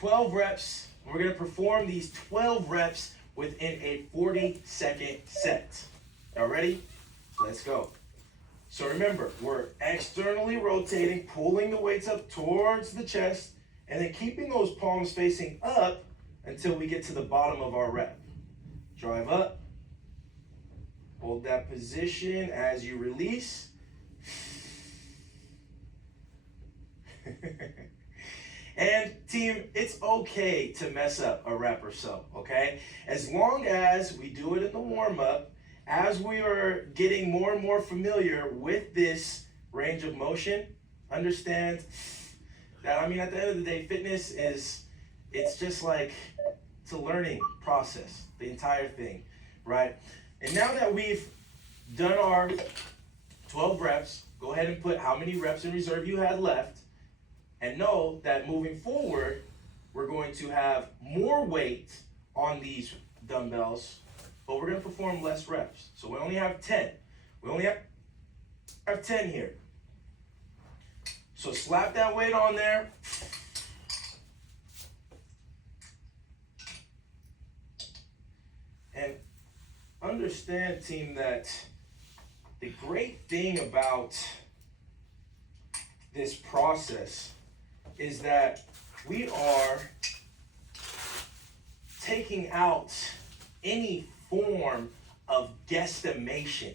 12 reps. We're going to perform these 12 reps within a 40-second set. Y'all ready? Let's go. So remember, we're externally rotating, pulling the weights up towards the chest, and then keeping those palms facing up until we get to the bottom of our rep. Drive up. Hold that position as you release. And team, it's okay to mess up a rep or so, okay? As long as we do it in the warm-up, as we are getting more and more familiar with this range of motion, understand that, at the end of the day, fitness it's just like, it's a learning process, the entire thing, right? And now that we've done our 12 reps, go ahead and put how many reps in reserve you had left, and know that moving forward, we're going to have more weight on these dumbbells, but we're going to perform less reps. So we only have 10. We only have 10 here. So slap that weight on there. And understand, team, that the great thing about this process is that we are taking out any form of guesstimation.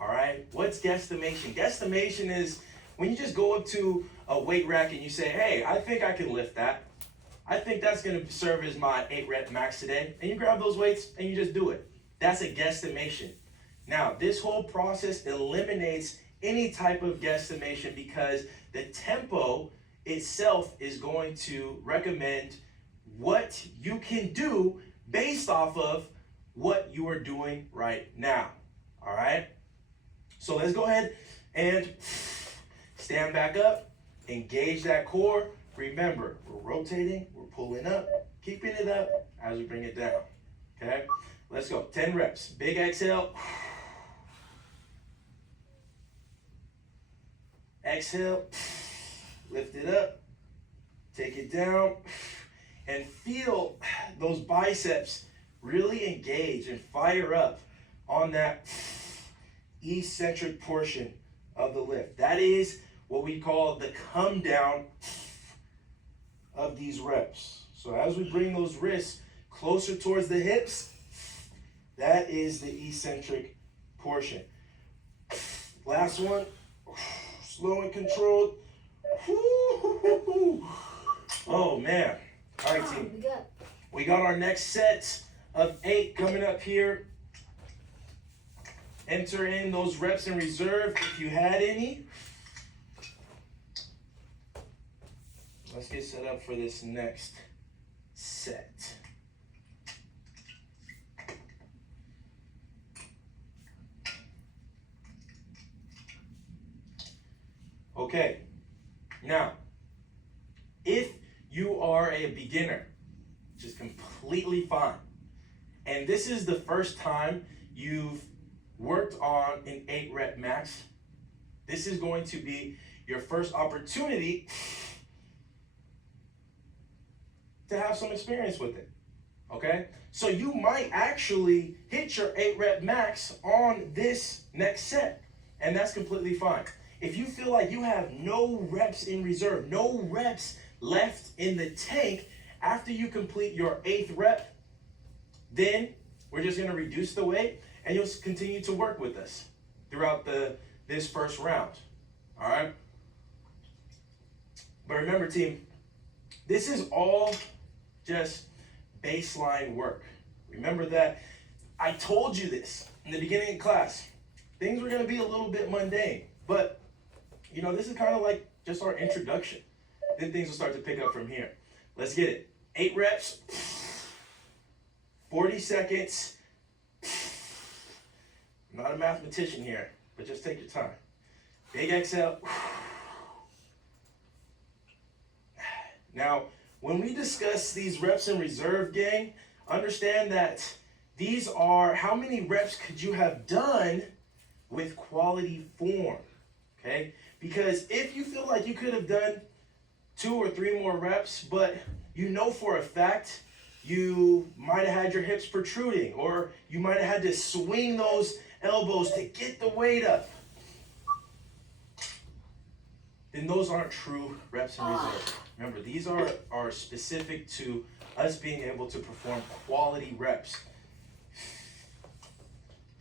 All right? What's guesstimation? Guesstimation is when you just go up to a weight rack and you say, hey, I think I can lift that. I think that's going to serve as my 8 rep max today. And you grab those weights and you just do it. That's a guesstimation. Now, this whole process eliminates any type of guesstimation because the tempo itself is going to recommend what you can do based off of what you are doing right now. All right? So let's go ahead and stand back up, engage that core. Remember, we're rotating, we're pulling up, keeping it up as we bring it down. Okay? Let's go. 10 reps. Big exhale. Exhale. Lift it up. Take it down. And feel those biceps really engage and fire up on that eccentric portion of the lift. That is what we call the come down of these reps. So as we bring those wrists closer towards the hips, that is the eccentric portion. Last one. Slow and controlled. Oh man. All right, team. We got our next set of 8 coming up here. Enter in those reps in reserve if you had any. Let's get set up for this next set. Okay, now, if you are a beginner, which is completely fine, and this is the first time you've worked on an 8 rep max, this is going to be your first opportunity to have some experience with it, okay? So you might actually hit your 8 rep max on this next set, and that's completely fine. If you feel like you have no reps in reserve, no reps left in the tank after you complete your 8th rep, then we're just gonna reduce the weight and you'll continue to work with us throughout this first round, all right? But remember, team, this is all just baseline work. Remember that I told you this in the beginning of class. Things were gonna be a little bit mundane, but this is kind of like just our introduction. Then things will start to pick up from here. Let's get it. 8 reps, 40 seconds. I'm not a mathematician here, but just take your time. Big exhale. Now, when we discuss these reps in reserve, gang, understand that these are how many reps could you have done with quality form, okay? Because if you feel like you could have done 2 or 3 more reps, but you know for a fact you might have had your hips protruding, or you might have had to swing those elbows to get the weight up, then those aren't true reps and reserves. Remember, these are specific to us being able to perform quality reps.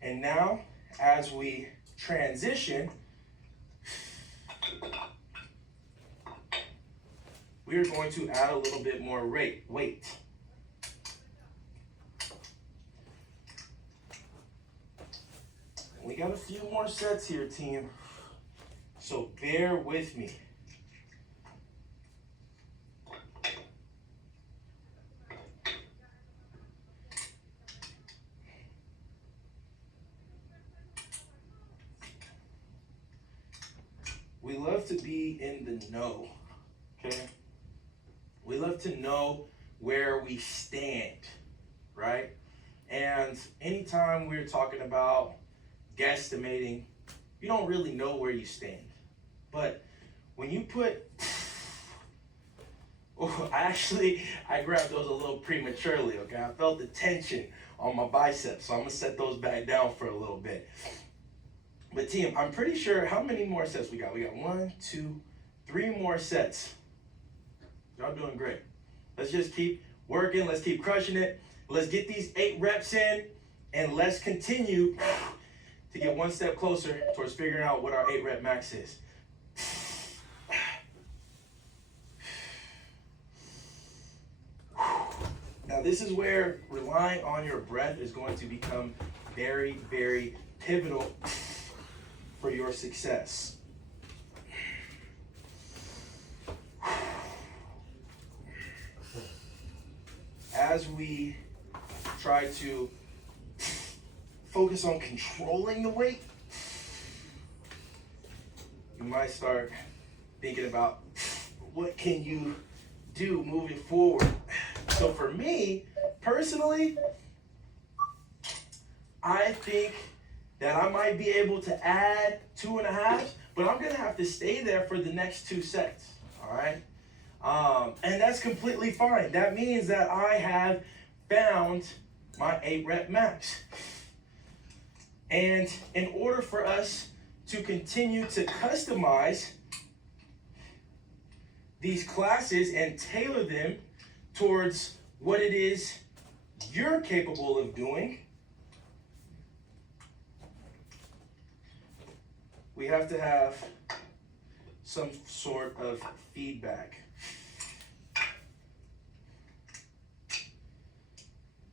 And now, as we transition, we are going to add a little bit more weight. We got a few more sets here, team, so bear with me. We love to be in the know, okay? We love to know where we stand, right? And anytime we're talking about guesstimating, you don't really know where you stand. But when you put, I grabbed those a little prematurely, okay? I felt the tension on my biceps, so I'm gonna set those back down for a little bit. But team, I'm pretty sure, how many more sets we got? We got 1, 2, 3 more sets. Y'all doing great. Let's just keep working. Let's keep crushing it. Let's get these 8 reps in, and let's continue to get one step closer towards figuring out what our 8 rep max is. Now this is where relying on your breath is going to become very, very pivotal for your success. As we try to focus on controlling the weight, you might start thinking about what can you do moving forward. So for me, personally, I think that I might be able to add 2.5, but I'm gonna have to stay there for the next 2 sets, all right? And that's completely fine. That means that I have found my 8 rep max. And in order for us to continue to customize these classes and tailor them towards what it is you're capable of doing, we have to have some sort of feedback.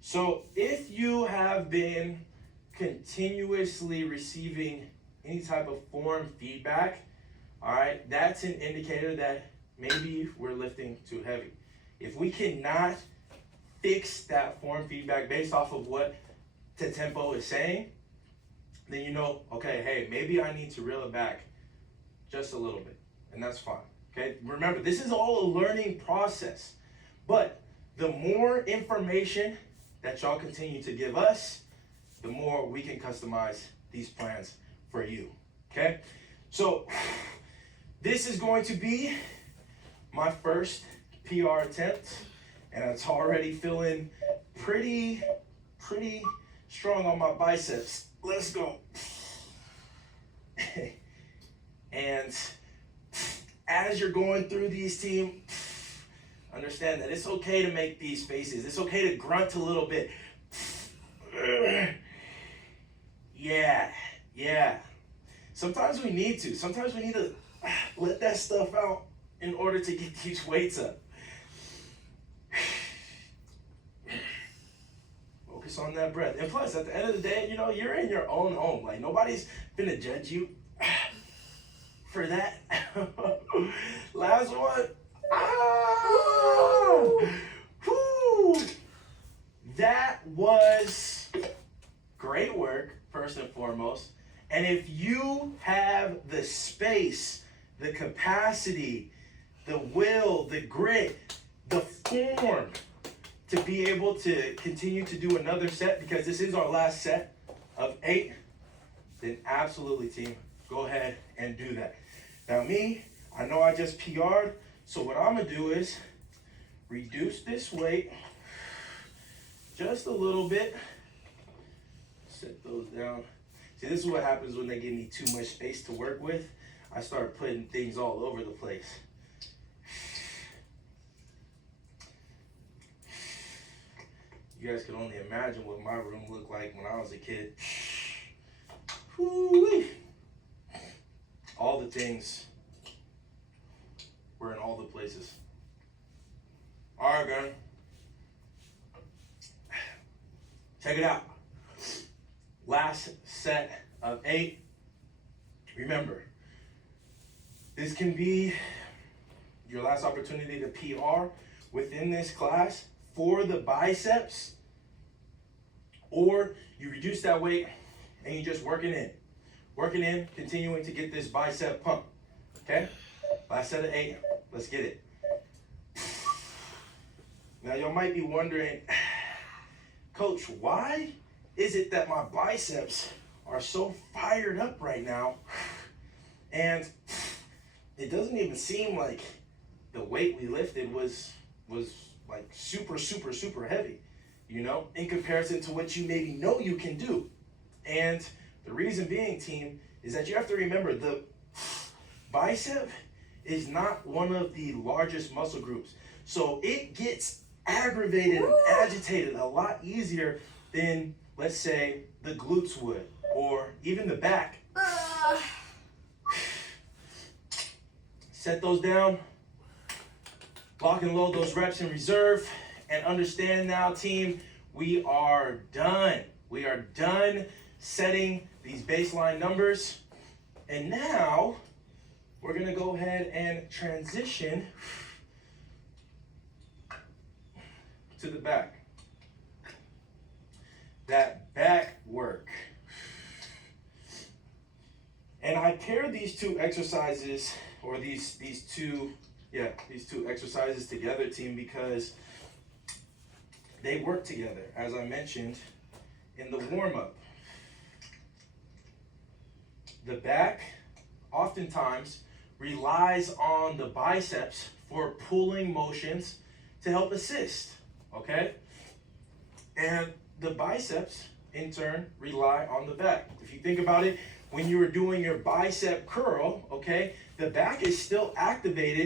So if you have been continuously receiving any type of form feedback, all right, that's an indicator that maybe we're lifting too heavy. If we cannot fix that form feedback based off of what Tempo is saying, then you know, okay, hey, maybe I need to reel it back just a little bit, and that's fine, okay? Remember, this is all a learning process, but the more information that y'all continue to give us, the more we can customize these plans for you, okay? So this is going to be my first PR attempt, and it's already feeling pretty strong on my biceps. Let's go. And as you're going through these, team, understand that it's okay to make these faces. It's okay to grunt a little bit. Yeah. Sometimes we need to. Sometimes we need to let that stuff out in order to get these weights up. Focus on that breath. And plus, at the end of the day, you know, you're in your own home. Like, nobody's gonna judge you for that. Last one. Whew. That was great work, first and foremost. And if you have the space, the capacity, the will, the grit, the form to be able to continue to do another set, because this is our last set of 8, then absolutely, team, go ahead and do that. Now me, I know I just PR'd, so what I'm gonna do is reduce this weight just a little bit. Set those down. See, this is what happens when they give me too much space to work with. I start putting things all over the place. You guys can only imagine what my room looked like when I was a kid. Whoo-wee. All the things were in all the places. All right, gang. Check it out. Last set of 8. Remember, this can be your last opportunity to PR within this class for the biceps, or you reduce that weight and you just working in, continuing to get this bicep pump. Okay? Last set of 8. Let's get it. Now, y'all might be wondering, Coach, why is it that my biceps are so fired up right now? And it doesn't even seem like the weight we lifted was like super heavy, you know, in comparison to what you maybe know you can do. And the reason being, team, is that you have to remember the bicep is not one of the largest muscle groups. So it gets aggravated and agitated a lot easier than, let's say, the glutes would, or even the back. Set those down, lock and load those reps in reserve, and understand now, team, we are done. We are done setting these baseline numbers. And now we're gonna go ahead and transition to the back. That back work. And I paired these two exercises, or these two exercises together, team, because they work together, as I mentioned in the warm-up. The back oftentimes relies on the biceps for pulling motions to help assist, okay? And the biceps, in turn, rely on the back. If you think about it, when you were doing your bicep curl, okay, the back is still activated